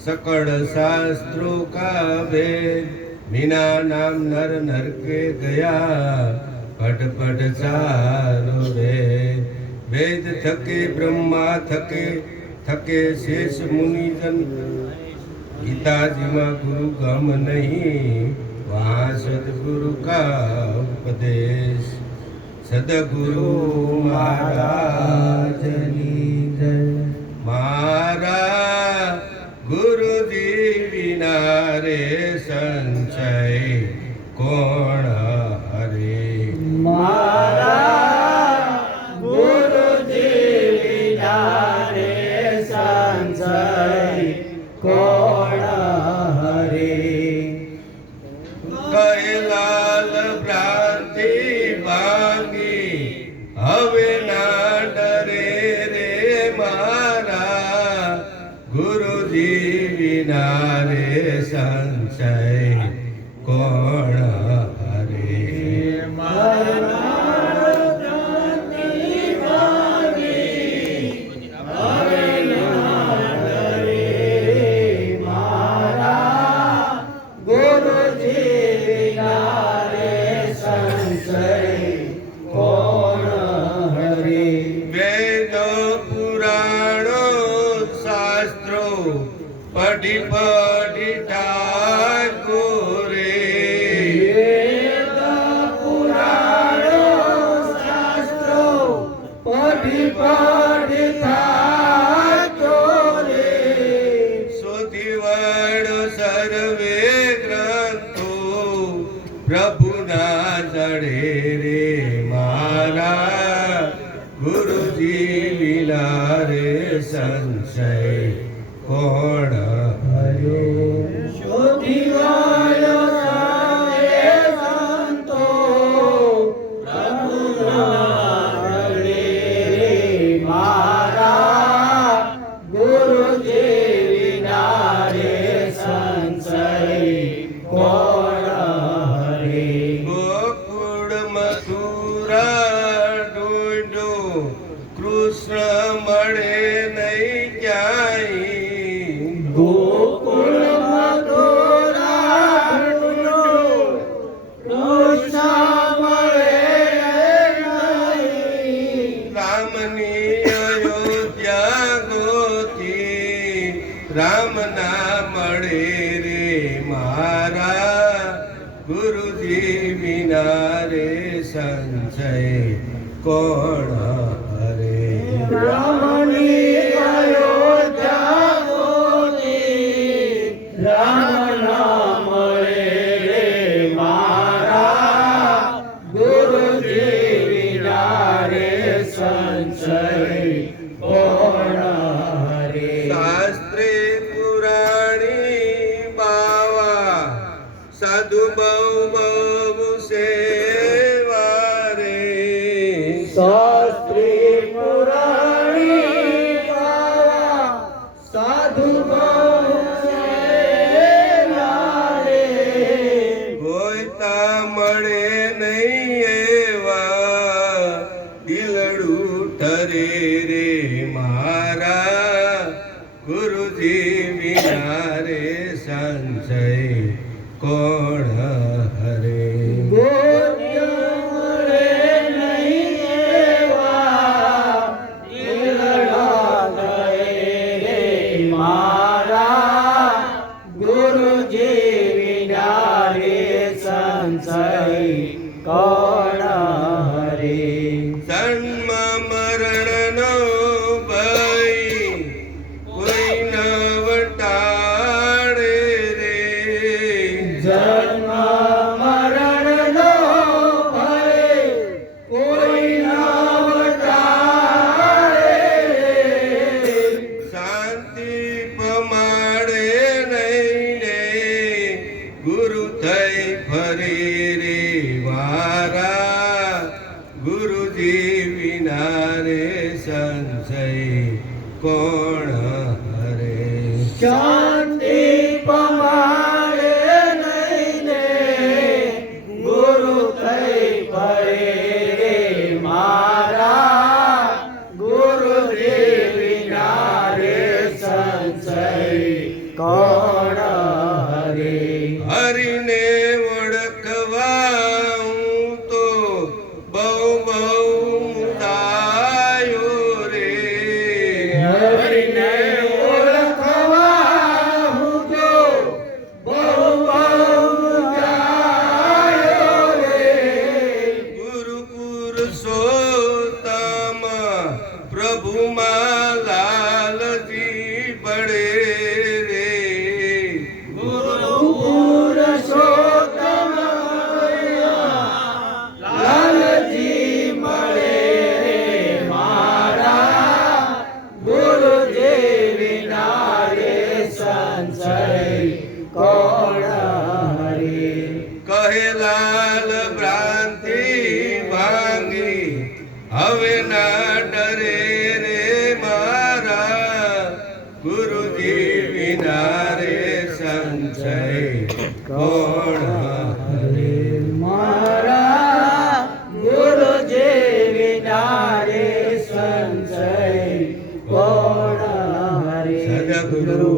सकल शास्त्रों का भेद, बिना नाम नर नर के गया, पट पट चारो वेद। वेद थके ब्रह्मा थके, थके शेष मुनिजन, गीता जी में गुरु गम नहीं, वहाँ सदगुरु का उपदेश। सदगुरु महाराजनी जय। मारा गुरुजी विना रे संचय कोण हरे। मारा गुरुजी विना रे संचय कोण हरे। कैलाल भ्रांति भांगी हवे ना डरे रे मारा, गुरुजी विना रे संशय कोण हरे। पढ़ी पढ़ी ठाकुरे, वेद पुराणो शास्त्रो पढ़ी पढ़ी ठाकुरे। सोधिवण सर्वे ग्रंथो प्रभु ना जड़े रे मारा, गुरुजी विना रे संशय कोण हरे। शोधिवायो सर्वे संतो प्रभु ना जड़े रे मारा, गुरुजी विना रे संशय कोण हरे। गोकुळ मथुरा ढूंढो, कृष्ण મળે નહીં ક્યાંય। गोकुल मथुरा ढूंढो, कृष्ण મળે નહીં। રામની અયોધ્યા ગોતી, રામ ના મળે રે મારા, ગુરુજી વિના રે સંશય કોણ હરે। રામની અયોધ્યા ગોતી, રામ ના મળે રે મારા, ગુરુજી વિના રે સંશય કોણ હરે। શાસ્ત્રે પુરાણી બાવા, સાધુ બહુ બહુ સેવા રે। શાસ્ત્રી પુરાણી બાવા, સાધુ બહુ સેવા રે। હોયતા મળે નહીં એવા, દિલડું ઠરે રે મારા, ગુરુજી વિના રે સંશય કોણ હરે। ગોત્ય મળે નહીં એવા, દિલડા ગયે રે મારા, ગુરુજી વિના રે સંશય કોણ હરે। જન્મ મરણનો ભય કોઈ ન વટાળે રે। જન્મ મરણનો ભય કોઈ ન વટાળે રે। શાંતિ પમાડે નહીં રે, ગુરુ થઈ ફરે રે મારા, ગુરુજી વિના રે સંશય કોણ હરે। શાંતિ પમાડે નહીં રે, ગુરુ થઈ ફરે રે મારા, ગુરુજી વિના રે સંશય કોણ હરે હરિને ઓળખવા હું તો બહુ મુદાયો રે હરિને ઓળખવા હું તો બહુ જાયો રે ગુરુ પુરુષોત્તમ પ્રભુમાં લાલજી પડે રે ગુરુ પુરુષોત્તમ લાલજી મળે રે મારા ગુરુજી વિના રે સંશય કોણ હરે કહે લાલ ભ્રાંતિ ભાંગી હવે ના ડરે રે મારા ગુરુજી વિના રે સંશય કોણ હરે મારા ગુરુજી વિના રે સંશય કોણ હરે સદગુરુ